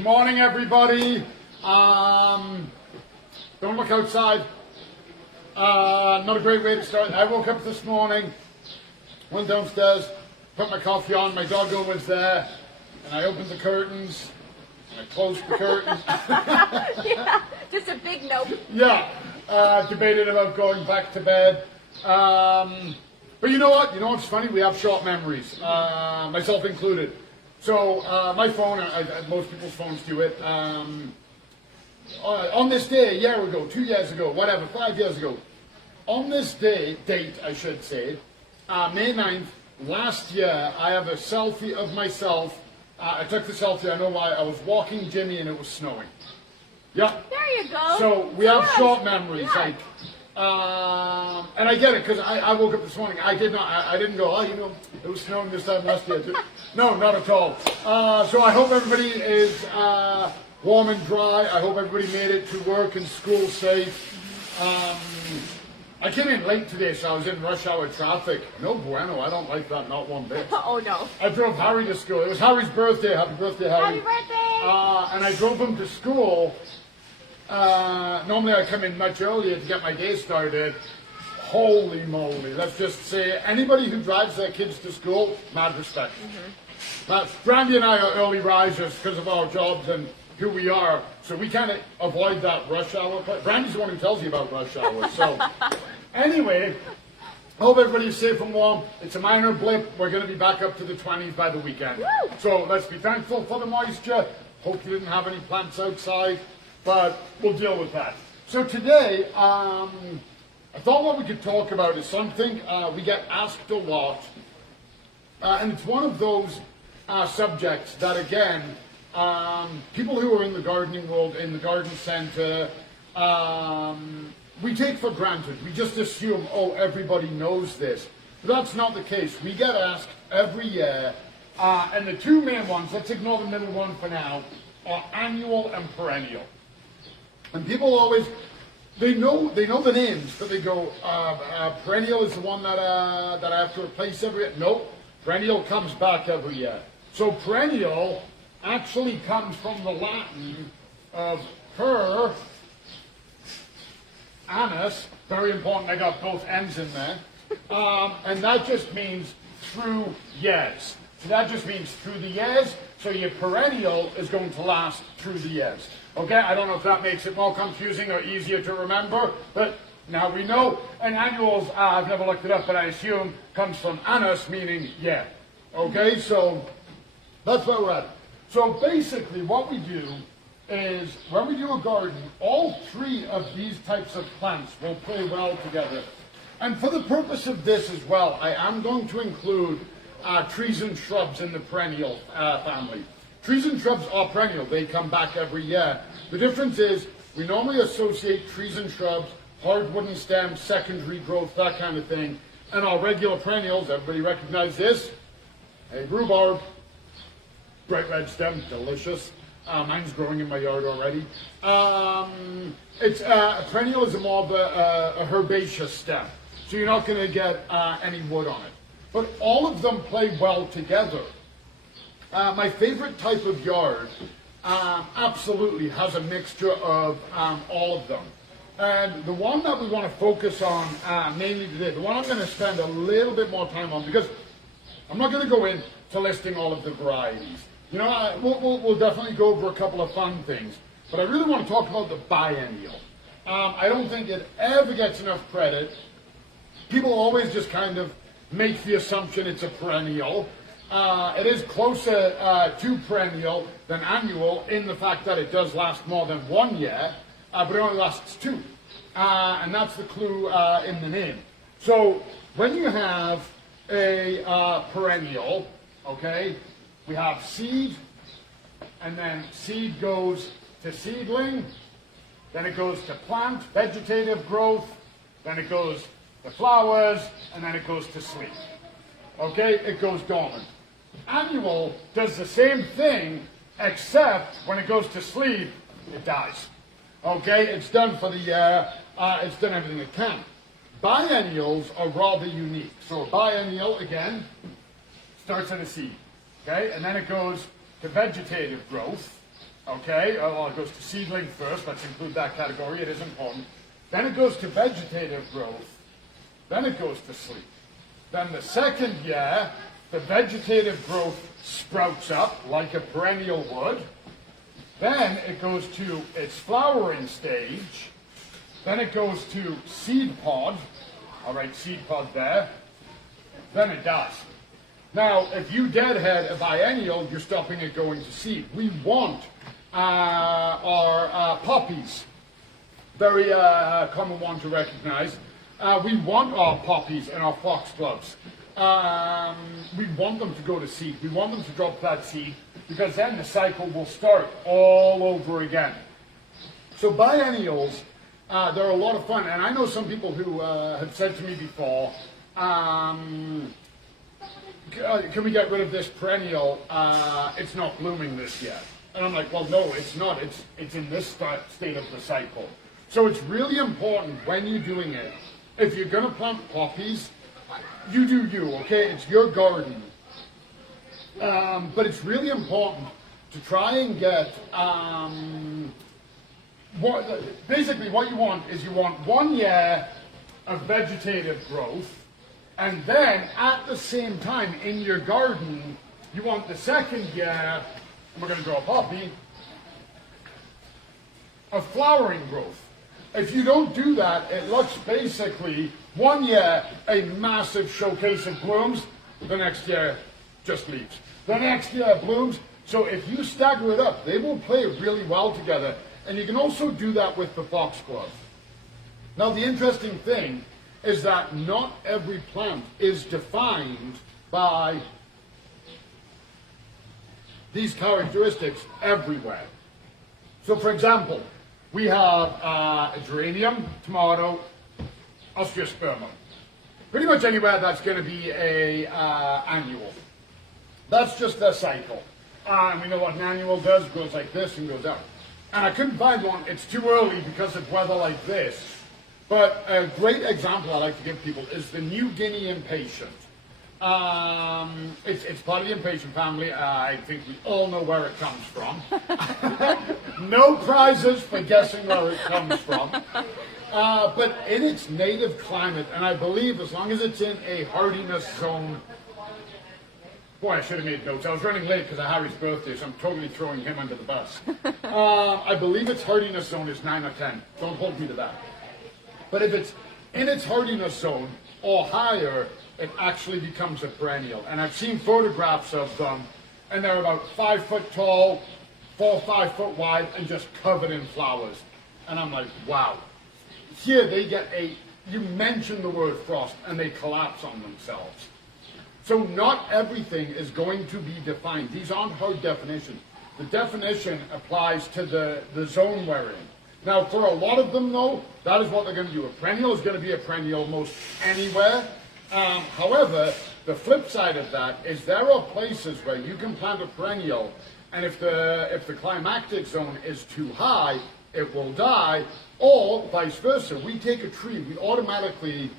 Good morning, everybody. Don't look outside. Not a great way to start. I woke up this morning, went downstairs, put my coffee on, my doggo was there, and I opened the curtains, and I closed the curtains. Yeah, just a big nope. Yeah, debated about going back to bed. But you know what? You know what's funny? We have short memories, myself included. So my phone, most people's phones do it. On this day, a year ago, 2 years ago, whatever, 5 years ago, on this date, I should say, May 9th, last year, I have a selfie of myself. I took the selfie, I know why, I was walking Jimmy and it was snowing. Yeah. There you go. So we have short memories, yeah. like, and I get it, because I woke up this morning, I didn't go, oh, you know, it was snowing this time last year too. No, not at all. So I hope everybody is warm and dry. I hope everybody made it to work and school safe. I came in late today, so I was in rush hour traffic. No bueno, I don't like that, not one bit. Oh no. I drove Harry to school. It was Harry's birthday. Happy birthday, Harry. Happy birthday! And I drove him to school. Normally I come in much earlier to get my day started. Holy moly, let's just say, anybody who drives their kids to school, mad respect. Brandy and I are early risers because of our jobs and who we are, so we kind of avoid that rush hour. Brandy's the one who tells you about rush hour. So anyway, hope everybody's safe and warm. It's a minor blip. We're going to be back up to the 20s by the weekend. Woo! So let's be thankful for the moisture. Hope you didn't have any plants outside, but we'll deal with that. So today, I thought what we could talk about is something we get asked a lot, and it's one of those subjects that, again, people who are in the gardening world, in the garden center, we take for granted. We just assume, oh, everybody knows this. But that's not the case. We get asked every year, and the two main ones, let's ignore the middle one for now, are annual and perennial. And people always, they know the names, but they go, perennial is the one that I have to replace every year. Nope, perennial comes back every year. So perennial actually comes from the Latin of per, annus, very important, I got both N's in there, and that just means through years. So that just means through the years, so your perennial is going to last through the years. Okay, I don't know if that makes it more confusing or easier to remember, but now we know. And annuals, I've never looked it up, but I assume comes from annus, meaning year. Okay, so that's where we're at. So basically what we do is, when we do a garden, all three of these types of plants will play well together. And for the purpose of this as well, I am going to include trees and shrubs in the perennial family. Trees and shrubs are perennial, they come back every year. The difference is, we normally associate trees and shrubs, hard wooden stems, secondary growth, that kind of thing. And our regular perennials, everybody recognize this? A rhubarb, bright red stem, delicious. Mine's growing in my yard already. A perennial is more of a herbaceous stem, so you're not going to get any wood on it. But all of them play well together. My favorite type of yard absolutely has a mixture of all of them. And the one that we want to focus on mainly today, the one I'm going to spend a little bit more time on, because I'm not going to go into listing all of the varieties. You know, we'll definitely go over a couple of fun things, but I really want to talk about the biennial. I don't think it ever gets enough credit. People always just kind of make the assumption it's a perennial. It is closer to perennial than annual in the fact that it does last more than 1 year, but it only lasts 2. And that's the clue in the name. So when you have a perennial, okay, we have seed, and then seed goes to seedling, then it goes to plant, vegetative growth, then it goes to flowers, and then it goes to sleep. Okay, it goes dormant. Annual does the same thing, except when it goes to sleep, it dies. Okay, it's done for the year, it's done everything it can. Biennials are rather unique. So a biennial, again, starts at a seed. Okay, and then it goes to vegetative growth, Okay, well, it goes to seedling first. Let's include that category. It is important. Then it goes to vegetative growth. Then it goes to sleep. Then the second year, the vegetative growth sprouts up like a perennial would. Then it goes to its flowering stage. Then it goes to seed pod. All right, seed pod there. Then it dies. Now, if you deadhead a biennial, you're stopping it going to seed. We want our poppies. Very common one to recognize. We want our poppies and our foxgloves. We want them to go to seed. We want them to drop that seed because then the cycle will start all over again. So biennials, they're a lot of fun. And I know some people who have said to me before, can we get rid of this perennial? It's not blooming this year. And I'm like, well, no, it's not. It's in this state of the cycle. So it's really important when you're doing it. If you're going to plant poppies, you do you, okay? It's your garden. But it's really important to try and get, basically what you want is you want 1 year of vegetative growth, and then at the same time in your garden, you want the second year, and we're going to draw a poppy, of flowering growth. If you don't do that, it looks basically 1 year a massive showcase of blooms, the next year just leaves. The next year blooms. So if you stagger it up, they will play really well together. And you can also do that with the foxglove. Now the interesting thing is that not every plant is defined by these characteristics everywhere. So for example, we have a geranium, tomato, osteospermum. Pretty much anywhere that's going to be a annual. That's just their cycle. And we know what an annual does. It goes like this and goes out. And I couldn't find one. It's too early because of weather like this. But a great example I like to give people is the New Guinea impatient. It's part of the impatient family. I think we all know where it comes from. No prizes for guessing where it comes from. But in its native climate, and I believe as long as it's in a hardiness zone, boy, I should have made notes. I was running late because of Harry's birthday, so I'm totally throwing him under the bus. I believe its hardiness zone is 9 or 10. Don't hold me to that. But if it's in its hardiness zone or higher, it actually becomes a perennial. And I've seen photographs of them, and they're about 5 foot tall, 4 or 5 foot wide, and just covered in flowers. And I'm like, wow. Here they get you mention the word frost, and they collapse on themselves. So not everything is going to be defined. These aren't hard definitions. The definition applies to the zone we're in. Now, for a lot of them, though, that is what they're going to do. A perennial is going to be a perennial most anywhere. However, the flip side of that is there are places where you can plant a perennial, and if the climactic zone is too high, it will die, or vice versa. We take a tree, we automatically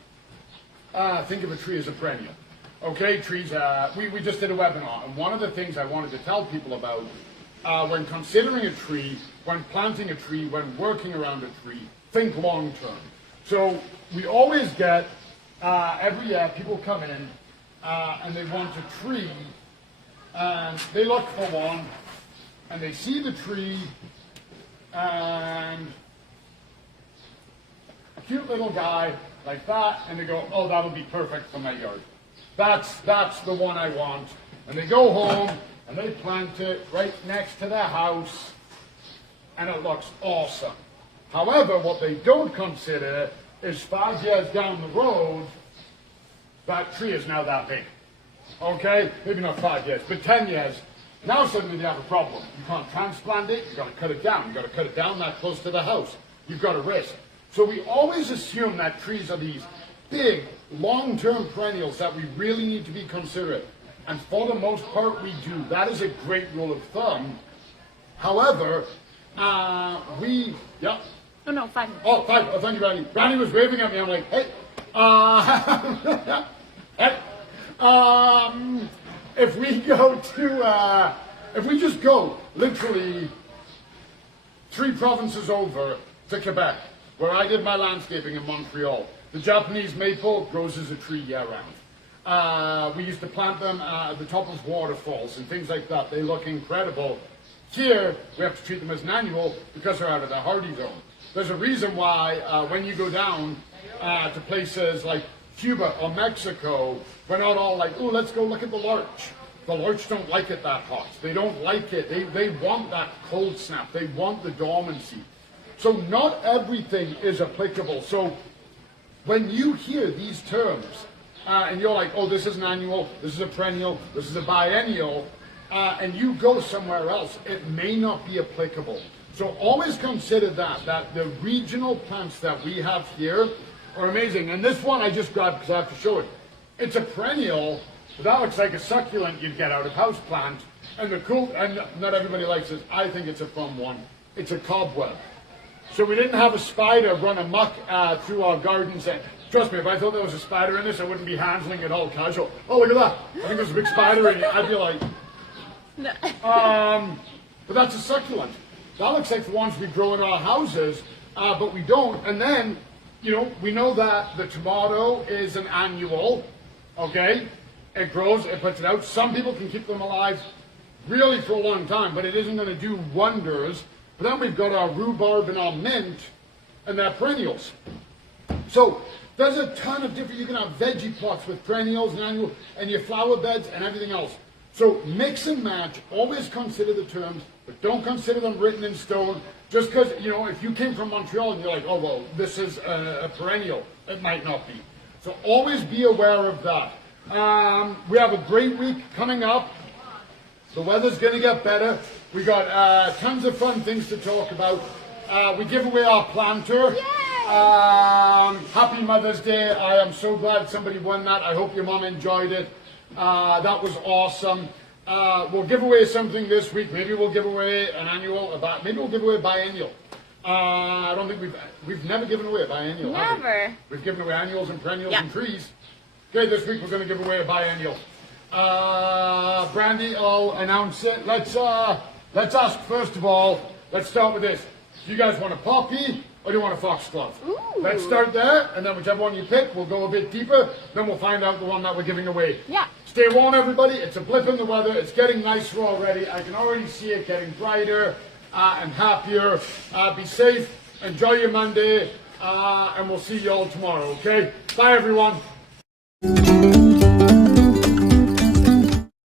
think of a tree as a perennial. Okay, trees, we just did a webinar, and one of the things I wanted to tell people about when considering a tree, when planting a tree, when working around a tree, think long term. So we always get, every year, people come in and they want a tree, and they look for one, and they see the tree, and a cute little guy like that, and they go, oh, that'll be perfect for my yard. That's the one I want. And they go home, and they plant it right next to their house, and it looks awesome. However, what they don't consider is 5 years down the road, that tree is now that big. Okay? Maybe not 5 years, but 10 years. Now suddenly they have a problem. You can't transplant it, you've got to cut it down. You've got to cut it down that close to the house. You've got to risk. So we always assume that trees are these big, long-term perennials that we really need to be considerate. And for the most part, we do. That is a great rule of thumb. However, yeah. Oh, no, 5 minutes. Oh, 5. Oh, thank you, Brandy. Brandy was waving at me. I'm like, hey. Hey. If we go to, if we just go literally 3 provinces over to Quebec, where I did my landscaping in Montreal. The Japanese maple grows as a tree year-round. We used to plant them at the top of waterfalls and things like that. They look incredible. Here, we have to treat them as an annual because they're out of their hardy zone. There's a reason why when you go down to places like Cuba or Mexico, we're not all like, oh, let's go look at the larch. The larch don't like it that hot. They don't like it. They want that cold snap. They want the dormancy. So not everything is applicable. So when you hear these terms, and you're like, oh, this is an annual, this is a perennial, this is a biennial, and you go somewhere else, it may not be applicable. So always consider that the regional plants that we have here are amazing. And this one I just grabbed because I have to show it. It's a perennial, but that looks like a succulent you'd get out of houseplant. And the cool, and not everybody likes this, I think it's a fun one. It's a cobweb. So we didn't have a spider run amok through our gardens. And trust me, if I thought there was a spider in this, I wouldn't be handling it all casual. Oh, look at that. I think there's a big spider in it. I'd be like, No. but that's a succulent. That looks like the ones we grow in our houses, but we don't. And then, you know, we know that the tomato is an annual, okay? It grows, it puts it out. Some people can keep them alive really for a long time, but it isn't going to do wonders. But then we've got our rhubarb and our mint, and they're perennials. So there's a ton of different, you can have veggie plots with perennials and annual, and your flower beds and everything else. So mix and match, always consider the terms, but don't consider them written in stone. Just because, you know, if you came from Montreal and you're like, oh, well, this is a perennial, it might not be. So always be aware of that. We have a great week coming up. The weather's going to get better. We got tons of fun things to talk about. We give away our planter. Happy Mother's Day. I am so glad somebody won that. I hope your mom enjoyed it. That was awesome. We'll give away something this week. Maybe we'll give away an annual, maybe we'll give away a biennial. I don't think we've never given away a biennial. Never. We've given away annuals and perennials and trees. Okay, this week we're going to give away a biennial. Brandy, I'll announce it. Let's ask first of all, let's start with this. Do you guys want a poppy or do you want a foxglove? Ooh. Let's start there, and then whichever one you pick, we'll go a bit deeper, then we'll find out the one that we're giving away. Yeah. Stay warm, everybody. It's a blip in the weather. It's getting nicer already. I can already see it getting brighter and happier. Be safe. Enjoy your Monday, and we'll see you all tomorrow, okay? Bye, everyone.